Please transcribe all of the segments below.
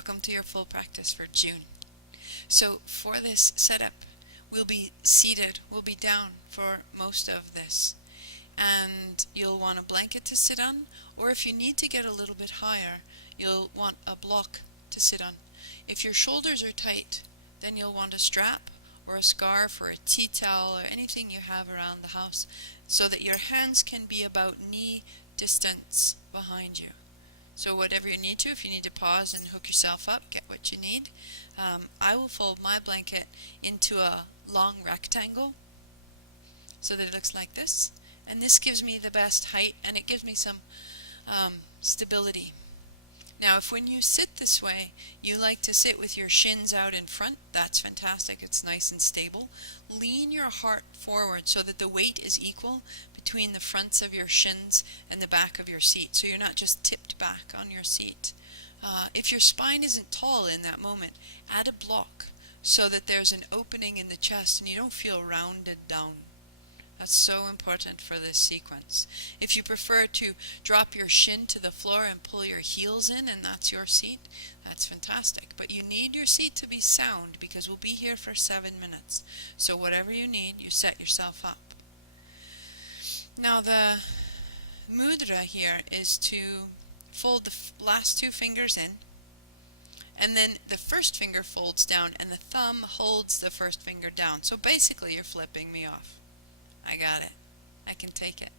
Welcome to your full practice for June. So for this setup, we'll be seated, we'll be down for most of this. And you'll want a blanket to sit on, or if you need to get a little bit higher, you'll want a block to sit on. If your shoulders are tight, then you'll want a strap or a scarf or a tea towel or anything you have around the house so that your hands can be about knee distance behind you. So whatever you need to, if you need to pause and hook yourself up, get what you need. I will fold my blanket into a long rectangle so that it looks like this. And this gives me the best height and it gives me some stability. Now if when you sit this way, you like to sit with your shins out in front, that's fantastic, it's nice and stable. Lean your heart forward so that the weight is equal between the fronts of your shins and the back of your seat, so you're not just tipped back on your seat. If your spine isn't tall in that moment, add a block so that there's an opening in the chest and you don't feel rounded down. That's so important for this sequence. If you prefer to drop your shin to the floor and pull your heels in and that's your seat, that's fantastic. But you need your seat to be sound because we'll be here for 7 minutes. So whatever you need, you set yourself up. Now the mudra here is to fold the last 2 fingers in, and then the first finger folds down and the thumb holds the first finger down. So basically you're flipping me off. I got it. I can take it.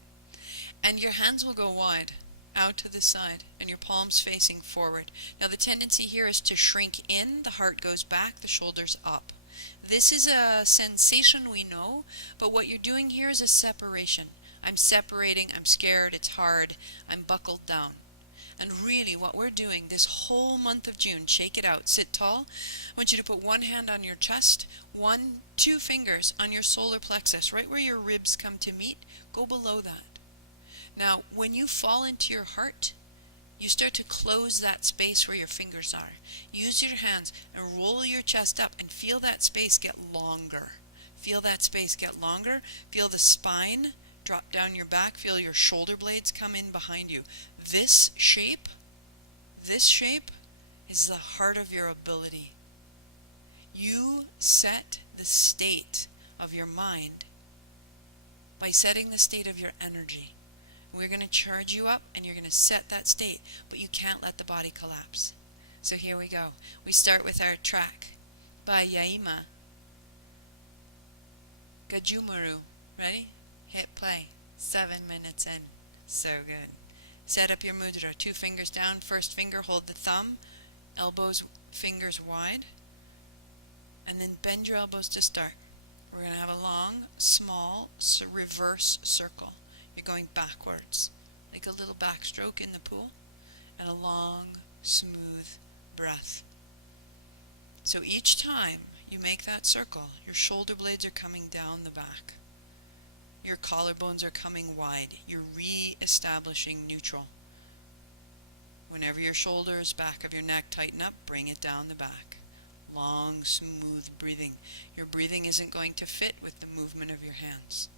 And your hands will go wide out to the side and your palms facing forward. Now the tendency here is to shrink in, the heart goes back, the shoulders up. This is a sensation we know, but what you're doing here is a separation. I'm separating, I'm scared, it's hard, I'm buckled down. And really what we're doing this whole month of June, shake it out, sit tall. I want you to put one hand on your chest, 2 fingers on your solar plexus, right where your ribs come to meet, go below that. Now when you fall into your heart, you start to close that space where your fingers are. Use your hands and roll your chest up and feel that space get longer. Feel that space get longer, feel the spine drop down your back, feel your shoulder blades come in behind you. This shape is the heart of your ability. You set the state of your mind by setting the state of your energy. We're going to charge you up and you're going to set that state, but you can't let the body collapse. So here we go. We start with our track by Yaima. Gajumuru. Ready? Hit play. 7 minutes in. So good. Set up your mudra. 2 fingers down. First finger, hold the thumb. Elbows, fingers wide. And then bend your elbows to start. We're going to have a long, small, reverse circle. You're going backwards, like a little backstroke in the pool. And a long, smooth breath. So each time you make that circle, your shoulder blades are coming down the back. Your collarbones are coming wide. You're re-establishing neutral. Whenever your shoulders, back of your neck tighten up, bring it down the back. Long, smooth breathing. Your breathing isn't going to fit with the movement of your hands.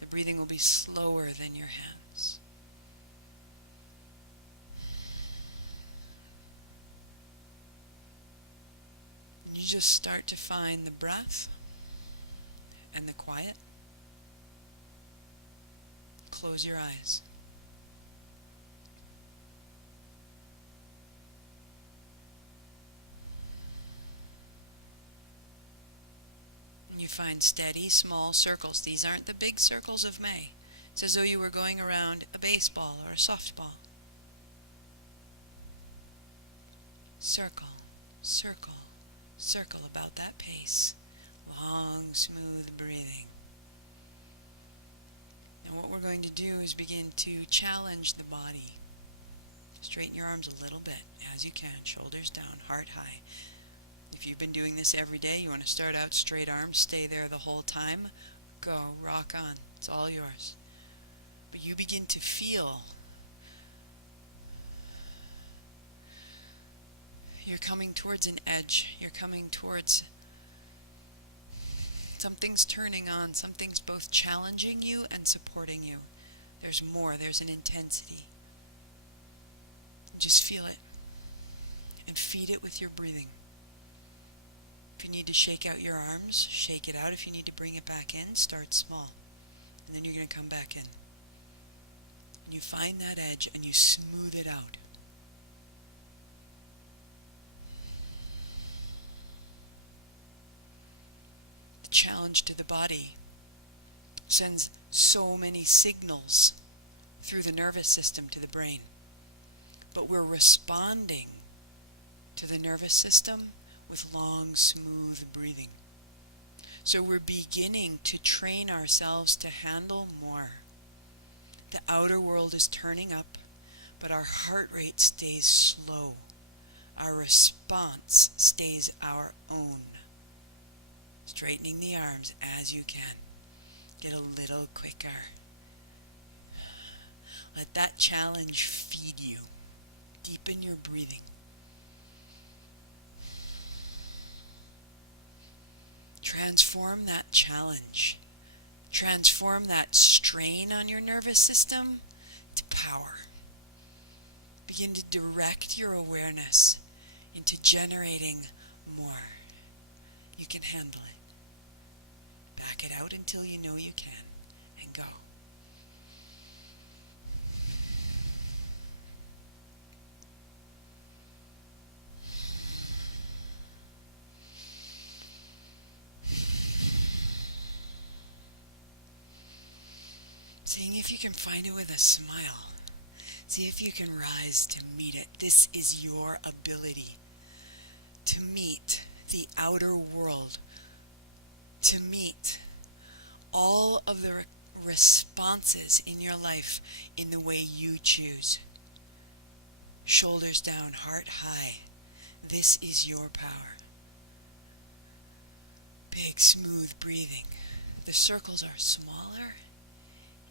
The breathing will be slower than your hands. You just start to find the breath and the quiet. Close your eyes. And you find steady, small circles. These aren't the big circles of May. It's as though you were going around a baseball or a softball. Circle, circle, circle about that pace. Long, smooth breathing. And what we're going to do is begin to challenge the body. Straighten your arms a little bit as you can. Shoulders down, heart high. If you've been doing this every day, you want to start out straight arms, stay there the whole time. Go, rock on. It's all yours. But you begin to feel you're coming towards an edge. You're coming towards something's turning on. Something's both challenging you and supporting you. There's more. There's an intensity. Just feel it. and feed it with your breathing. If you need to shake out your arms, shake it out. If you need to bring it back in, start small. And then you're going to come back in. And you find that edge and you smooth it out. The challenge to the body sends so many signals through the nervous system to the brain. But we're responding to the nervous system with long, smooth breathing. So we're beginning to train ourselves to handle more. The outer world is turning up, but our heart rate stays slow. Our response stays our own. Straightening the arms as you can. Get a little quicker. Let that challenge feed you. Deepen your breathing. Transform that challenge. Transform that strain on your nervous system to power. Begin to direct your awareness into generating more. You can handle it. Back it out until you know you can, and go. Seeing if you can find it with a smile. See if you can rise to meet it. This is your ability to meet the outer world, to meet all of the responses in your life in the way you choose. Shoulders down, heart high. This is your power. Big, smooth breathing. The circles are smaller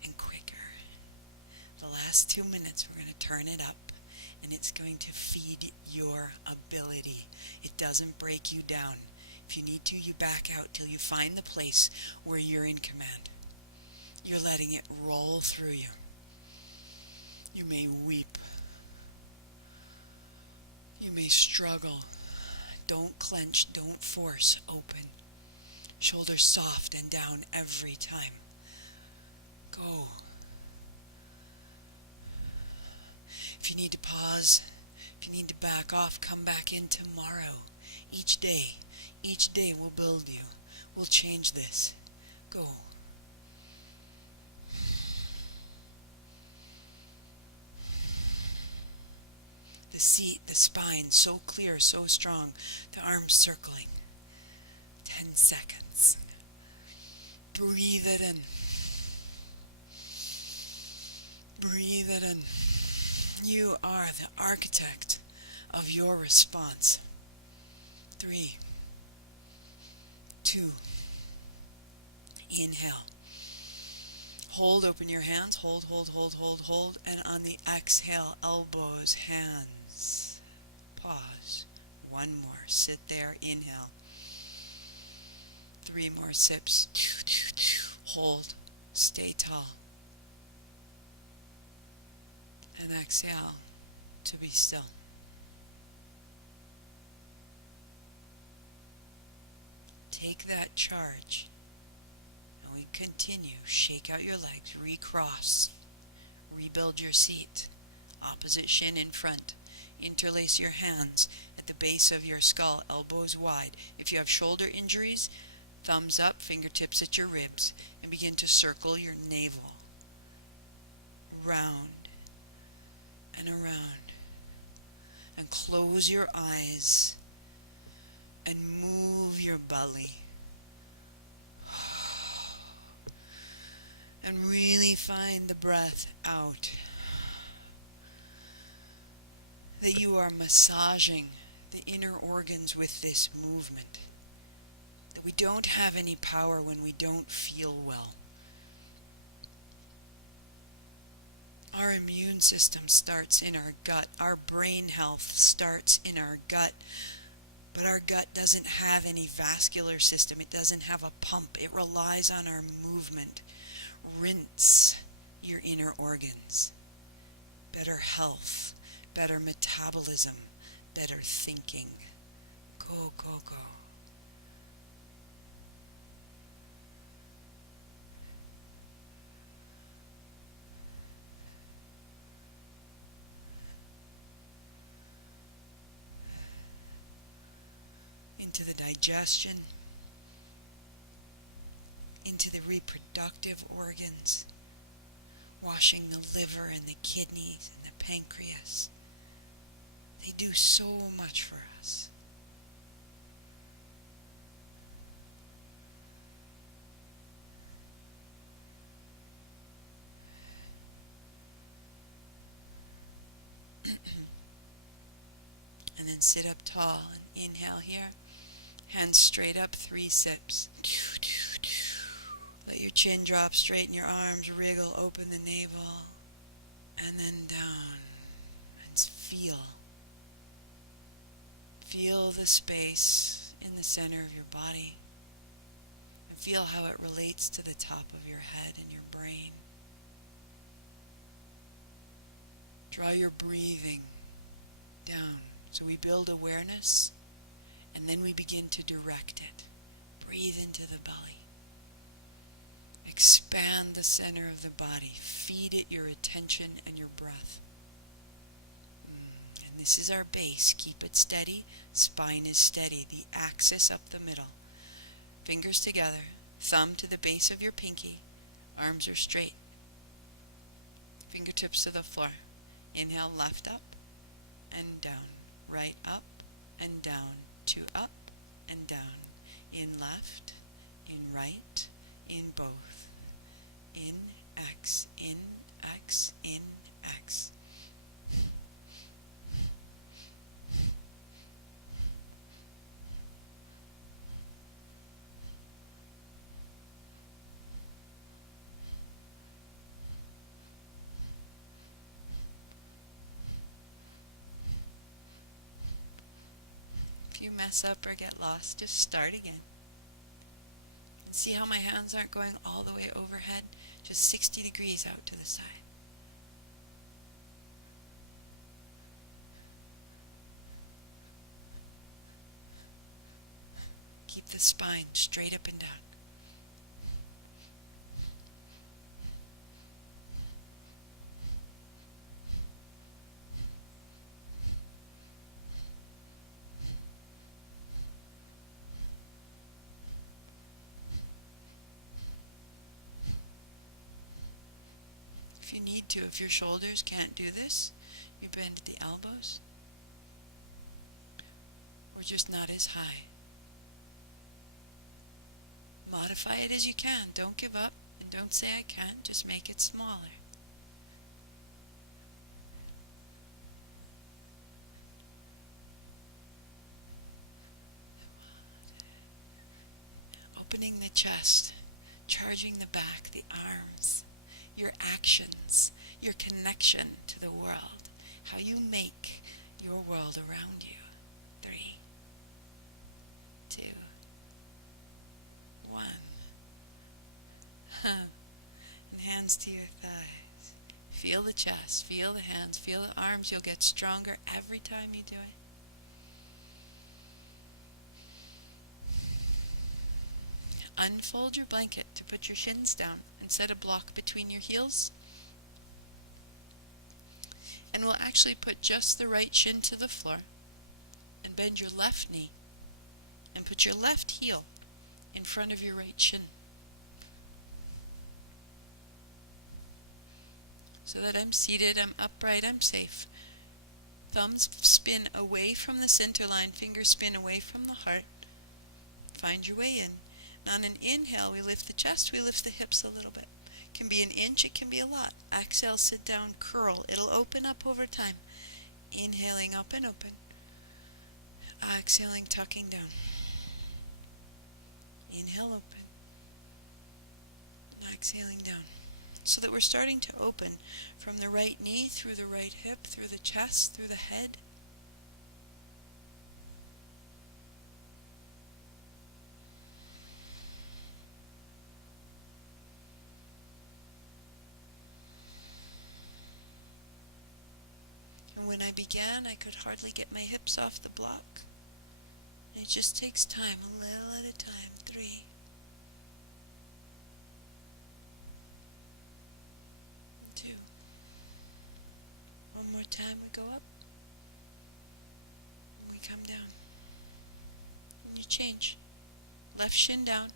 and quicker. The last 2 minutes we're going to turn it up, and it's going to feed your ability. It doesn't break you down. If you need to, you back out till you find the place where you're in command. You're letting it roll through you. You may weep. You may struggle. Don't clench, don't force, open. Shoulders soft and down every time. Go. If you need to pause, if you need to back off, come back in tomorrow. Each day will build you. We'll change this. Go. The seat, the spine, so clear, so strong. The arms circling. 10 seconds. Breathe it in. Breathe it in. You are the architect of your response. 3, 2, inhale. Hold, open your hands, hold, and on the exhale, elbows, hands. Pause. 1 more, sit there, inhale. 3 more sips. Hold, stay tall. And exhale to be still. Take that charge. And we continue. Shake out your legs. Recross. Rebuild your seat. Opposite shin in front. Interlace your hands at the base of your skull, elbows wide. If you have shoulder injuries, thumbs up, fingertips at your ribs, and begin to circle your navel. Round and around. And close your eyes and move your belly. And really find the breath out. That you are massaging the inner organs with this movement. That we don't have any power when we don't feel well. Our immune system starts in our gut. Our brain health starts in our gut. But our gut doesn't have any vascular system. It doesn't have a pump. It relies on our movement. Rinse your inner organs. Better health, better metabolism, that are thinking. Go, go, go. Into the digestion, into the reproductive organs, washing the liver and the kidneys and the pancreas. They do so much for us. And then sit up tall and inhale here. Hands straight up, 3 sips. Let your chin drop, straighten your arms, wriggle, open the navel, and then down. And feel. Feel the space in the center of your body. And feel how it relates to the top of your head and your brain. Draw your breathing down. So we build awareness, and then we begin to direct it. Breathe into the belly. Expand the center of the body. Feed it your attention and your breath. And this is our base. Keep it steady. Spine is steady. The axis up the middle. Fingers together. Thumb to the base of your pinky. Arms are straight. Fingertips to the floor. Inhale, left up and down. Right up and down. 2 up and down. In left, in right, in both. In X, in X, in X. If you mess up or get lost, just start again. And see how my hands aren't going all the way overhead, just 60 degrees out to the side. Keep the spine straight up and down. If you need to, if your shoulders can't do this, you bend at the elbows, or just not as high. Modify it as you can. Don't give up, and don't say I can't, just make it smaller. Opening the chest, charging the back, the arms, your actions, your connection to the world, how you make your world around you. 3, 2, 1. And hands to your thighs. Feel the chest, feel the hands, feel the arms. You'll get stronger every time you do it. Unfold your blanket to put your shins down and set a block between your heels. And we'll actually put just the right shin to the floor and bend your left knee and put your left heel in front of your right shin. So that I'm seated, I'm upright, I'm safe. Thumbs spin away from the center line, fingers spin away from the heart. Find your way in. On an inhale, we lift the chest, we lift the hips a little bit. It can be an inch, it can be a lot. Exhale, sit down, curl. It'll open up over time. Inhaling up and open. Exhaling, tucking down. Inhale, open. Exhaling down. So that we're starting to open from the right knee, through the right hip, through the chest, through the head. When I begin began, I could hardly get my hips off the block. It just takes time, a little at a time. 3, 2. One more time, we go up, and we come down. And you change. Left shin down,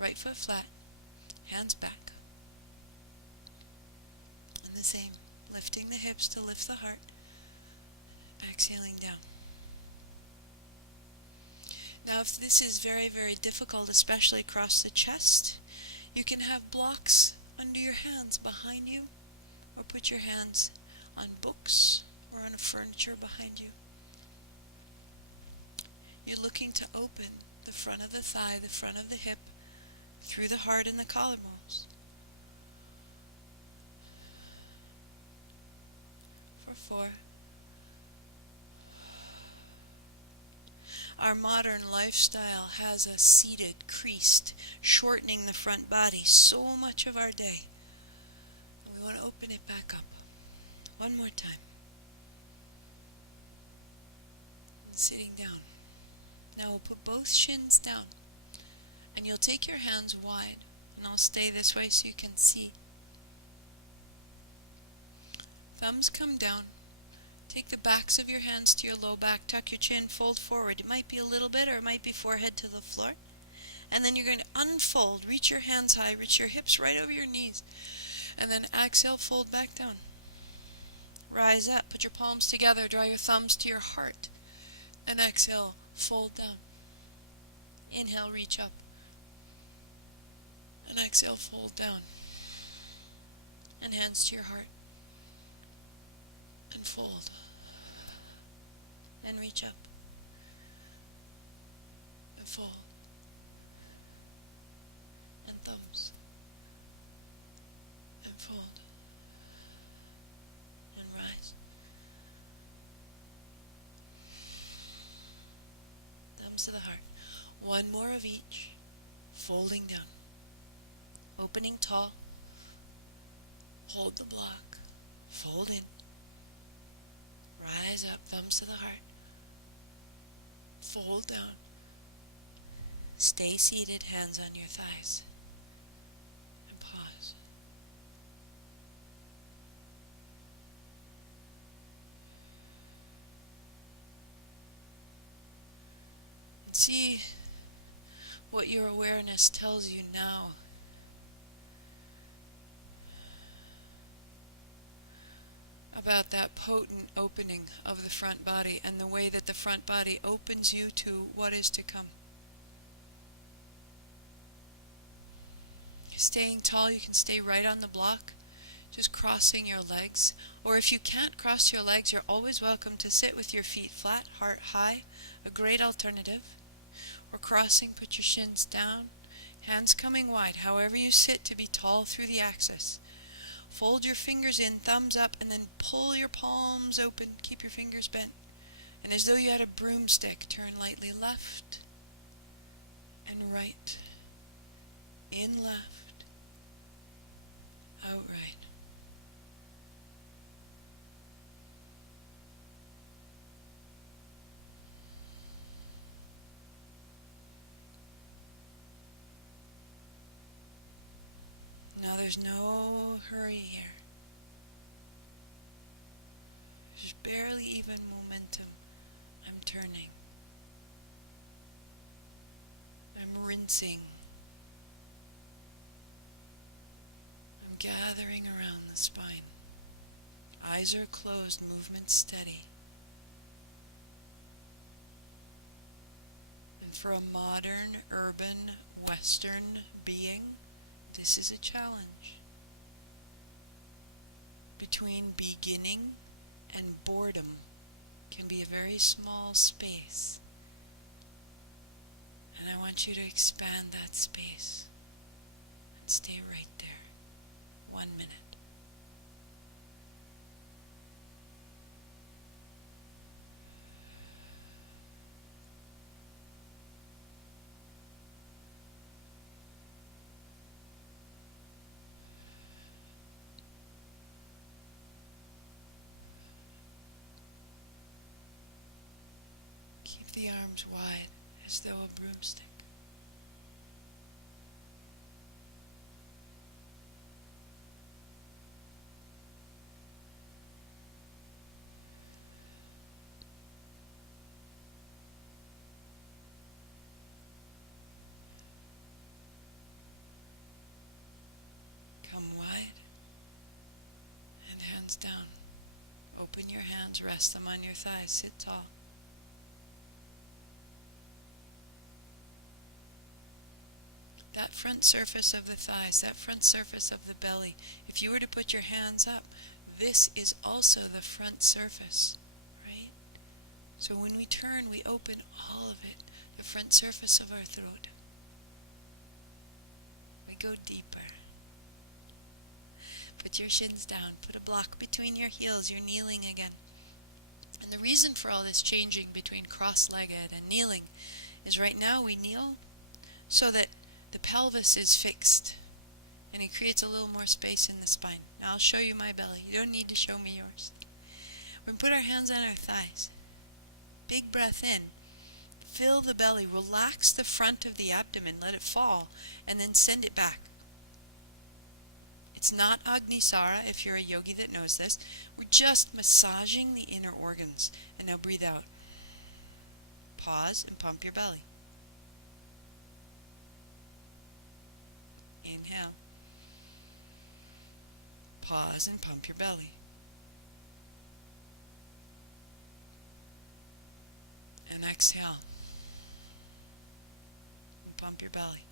right foot flat, hands back. And the same, lifting the hips to lift the heart, exhaling down. Now if this is very, very difficult, especially across the chest, you can have blocks under your hands behind you, or put your hands on books or on a furniture behind you. You're looking to open the front of the thigh, the front of the hip, through the heart and the collarbones. For 4. Our modern lifestyle has us seated, creased, shortening the front body so much of our day. And we want to open it back up. One more time. And sitting down. Now we'll put both shins down. And you'll take your hands wide. And I'll stay this way so you can see. Thumbs come down. Take the backs of your hands to your low back, tuck your chin, fold forward. It might be a little bit, or it might be forehead to the floor. And then you're going to unfold, reach your hands high, reach your hips right over your knees. And then exhale, fold back down. Rise up, put your palms together, draw your thumbs to your heart. And exhale, fold down. Inhale, reach up. And exhale, fold down. And hands to your heart. And fold. And reach up. And fold. And thumbs. And fold. And rise. Thumbs to the heart. One more of each. Folding down. Opening tall. Hold the block. Fold in. Rise up, thumbs to the heart. Fold down. Stay seated, hands on your thighs. And pause. And see what your awareness tells you now. About that potent opening of the front body and the way that the front body opens you to what is to come. Staying tall, you can stay right on the block, just crossing your legs. Or if you can't cross your legs, you're always welcome to sit with your feet flat, heart high, a great alternative. Or crossing, put your shins down, hands coming wide, however you sit to be tall through the axis. Fold your fingers in, thumbs up, and then pull your palms open. Keep your fingers bent. And as though you had a broomstick, turn lightly left and right. In left, out right. Now there's no hurry here. There's barely even momentum. I'm turning. I'm rinsing. I'm gathering around the spine. Eyes are closed, movement steady. And for a modern, urban, Western being, this is a challenge. Between beginning and boredom can be a very small space. And I want you to expand that space and stay right there. 1 minute. arms wide as though a broomstick. Come wide and hands down. Open your hands, rest them on your thighs, sit tall. That front surface of the thighs, that front surface of the belly, if you were to put your hands up, this is also the front surface, right? So when we turn, we open all of it, the front surface of our throat. We go deeper. Put your shins down, put a block between your heels, you're kneeling again. And the reason for all this changing between cross-legged and kneeling is right now we kneel so that the pelvis is fixed and it creates a little more space in the spine. Now I'll show you my belly. You don't need to show me yours. We're going to put our hands on our thighs. Big breath in. Fill the belly. Relax the front of the abdomen. Let it fall. And then send it back. It's not Agnisara if you're a yogi that knows this. We're just massaging the inner organs. And now breathe out. Pause and pump your belly. Inhale. Pause and pump your belly. And exhale. And pump your belly.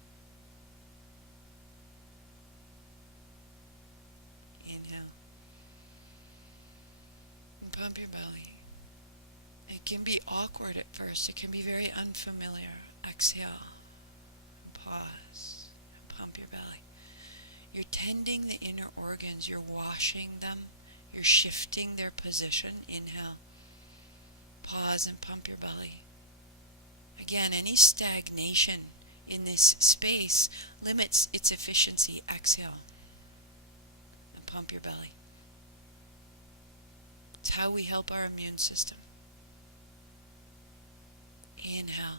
Inhale. And pump your belly. It can be awkward at first. It can be very unfamiliar. Exhale. Pause. Pump your belly. You're tending the inner organs. You're washing them. You're shifting their position. Inhale. Pause and pump your belly. Again, any stagnation in this space limits its efficiency. Exhale. And pump your belly. It's how we help our immune system. Inhale.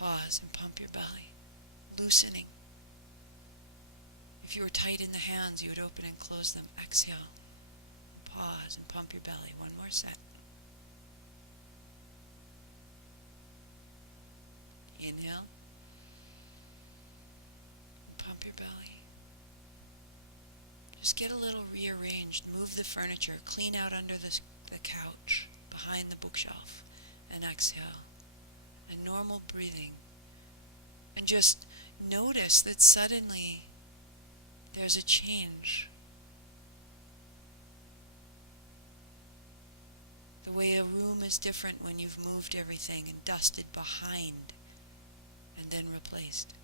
Pause and pump your belly. Loosening. If you were tight in the hands, you would open and close them. Exhale. Pause and pump your belly. One more set. Inhale. Pump your belly. Just get a little rearranged. Move the furniture. Clean out under the couch, behind the bookshelf. And exhale. And normal breathing. And just notice that suddenly there's a change. The way a room is different when you've moved everything and dusted behind and then replaced.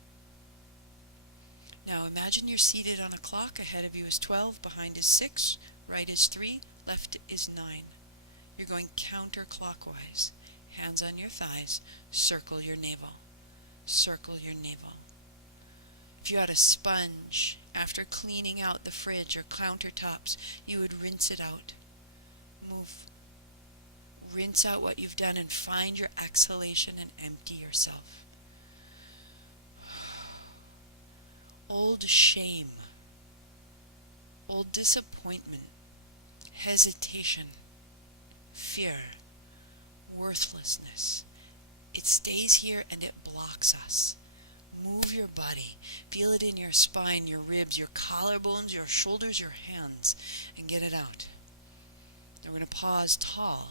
Now imagine you're seated on a clock. Ahead of you is 12, behind is 6, right is 3, left is 9. You're going counterclockwise. Hands on your thighs, circle your navel. Circle your navel. If you had a sponge, after cleaning out the fridge or countertops, you would rinse it out. Move. Rinse out what you've done and find your exhalation and empty yourself. Old shame, old disappointment, hesitation, fear, worthlessness. It stays here and it blocks us. Move your body. Feel it in your spine, your ribs, your collarbones, your shoulders, your hands, and get it out. We're going to pause tall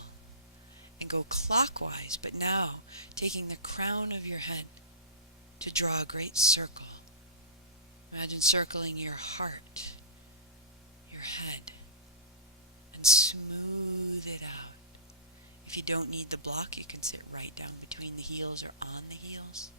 and go clockwise, but now taking the crown of your head to draw a great circle. Imagine circling your heart, your head, and smooth it out. If you don't need the block, you can sit right down between the heels or on the heels.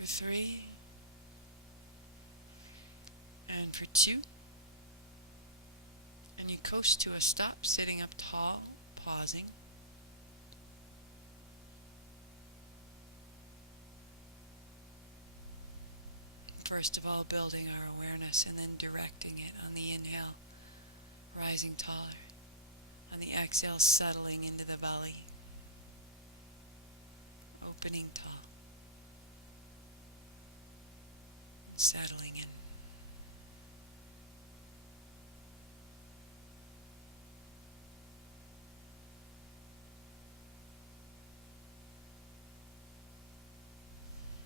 For 3. And for 2. And you coast to a stop, sitting up tall, pausing. First of all, building our awareness and then directing it on the inhale, rising taller. On the exhale, settling into the belly, opening tall, settling in.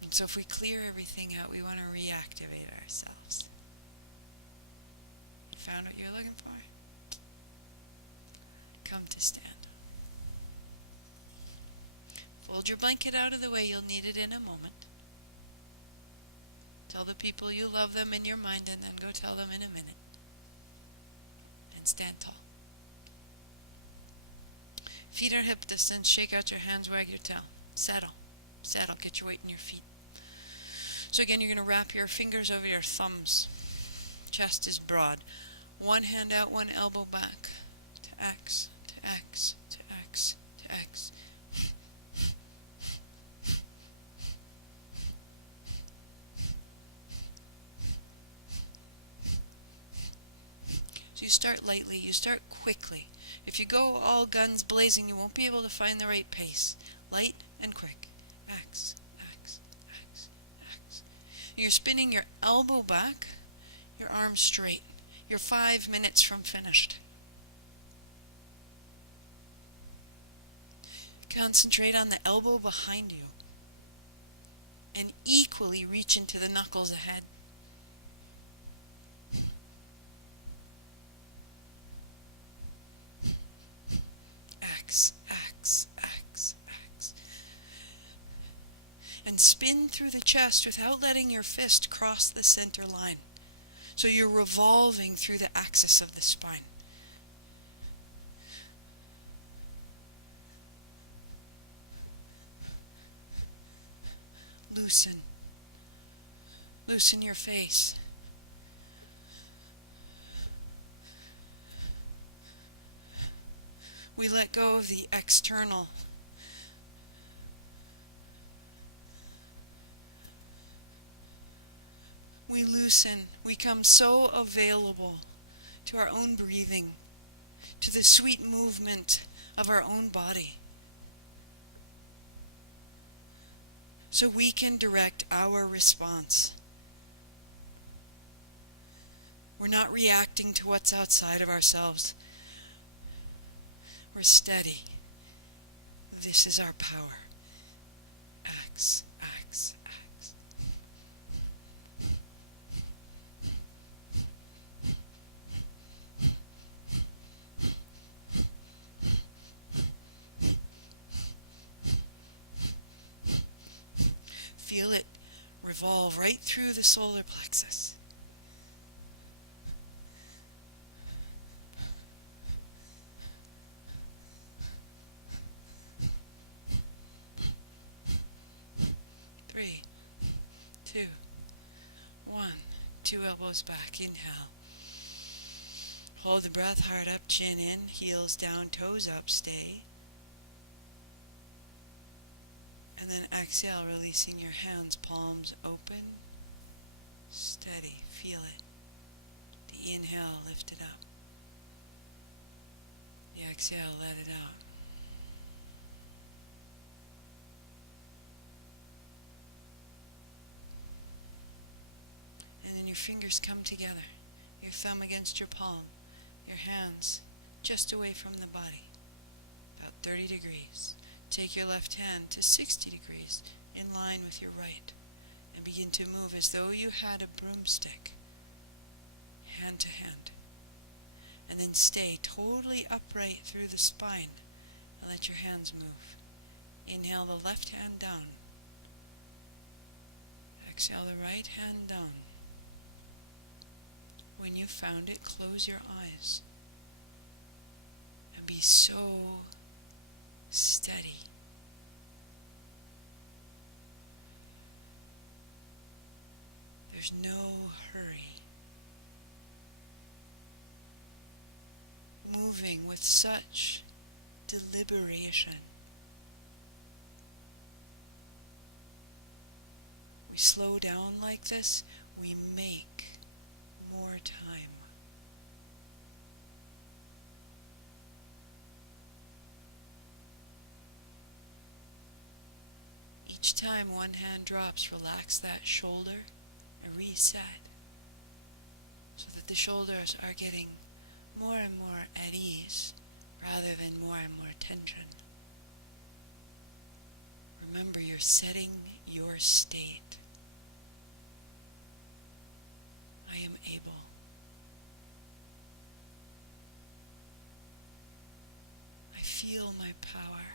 So if we clear everything out, we want to reactivate ourselves. You found what you're looking for? Come to stand. Fold your blanket out of the way. You'll need it in a moment. Tell the people you love them in your mind, and then go tell them in a minute. And stand tall. Feet are hip distance. Shake out your hands, wag your tail. Settle. Settle. Get your weight in your feet. So again, you're going to wrap your fingers over your thumbs. Chest is broad. One hand out, one elbow back. To X, to X, to X, to X. So you start lightly, you start quickly. If you go all guns blazing, you won't be able to find the right pace. Light and quick. X. You're spinning your elbow back, your arms straight. You're 5 minutes from finished. Concentrate on the elbow behind you and equally reach into the knuckles ahead. X, X, X, X. And spin through the chest without letting your fist cross the center line. So you're revolving through the axis of the spine. Loosen. Loosen your face. We let go of the external. We loosen, we come so available to our own breathing, to the sweet movement of our own body. So we can direct our response. We're not reacting to what's outside of ourselves. We're steady. This is our power. X, X, X. Feel it revolve right through the solar plexus. Two elbows back, inhale. Hold the breath, heart up, chin in, heels down, toes up, stay. And then exhale, releasing your hands, palms open, steady, feel it. The inhale, lift it up. The exhale, let it out. Your fingers come together, your thumb against your palm, your hands just away from the body, about 30 degrees. Take your left hand to 60 degrees in line with your right and begin to move as though you had a broomstick, hand to hand. And then stay totally upright through the spine and let your hands move. Inhale the left hand down. Exhale the right hand down. When you found it, close your eyes and be so steady. with such deliberation. We slow down like this, we make more time. Each time one hand drops, relax that shoulder, a reset, so that the shoulders are getting more and more at ease rather than more and more tension. Remember, you're setting your state. I am able. I feel my power.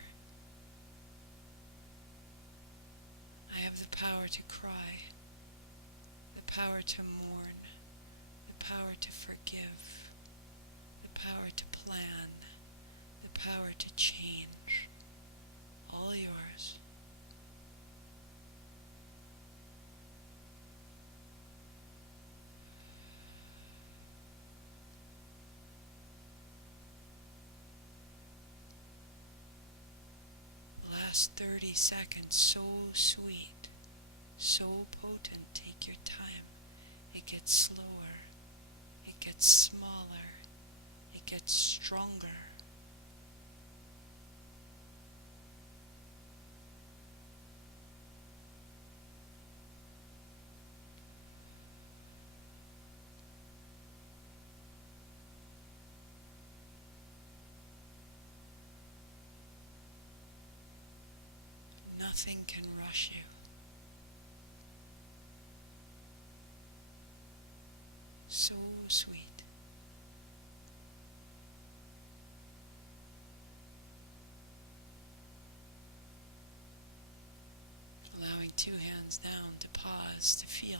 I have the power to cry, the power to mourn, the power to forgive, the power to plan, the power to change. All yours. Last 30 seconds, so sweet, so potent. Take your time. It gets slower, it gets smaller, it gets stronger. Nothing can rush you. So sweet. Allowing two hands down to pause, to feel.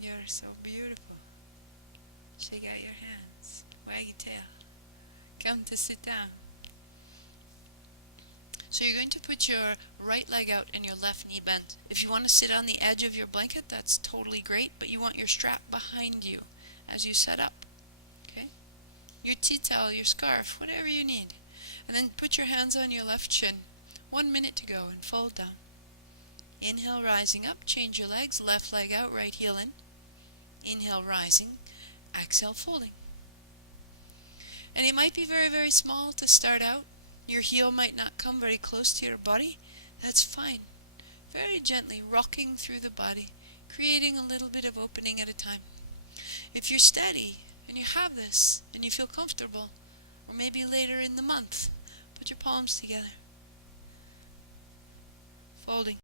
You're so beautiful. Shake out your hands, wag your tail. Come to sit down. So you're going to put your right leg out and your left knee bent. If you want to sit on the edge of your blanket, that's totally great, but you want your strap behind you as you set up. Okay? Your tea towel, your scarf, whatever you need. And then put your hands on your left shin. 1 minute to go and fold down. Inhale, rising up, change your legs, left leg out, right heel in. Inhale, rising. Exhale, folding. And it might be very, very small to start out. Your heel might not come very close to your body. That's fine. Very gently rocking through the body, creating a little bit of opening at a time. If you're steady and you have this and you feel comfortable, or maybe later in the month, put your palms together. Folding.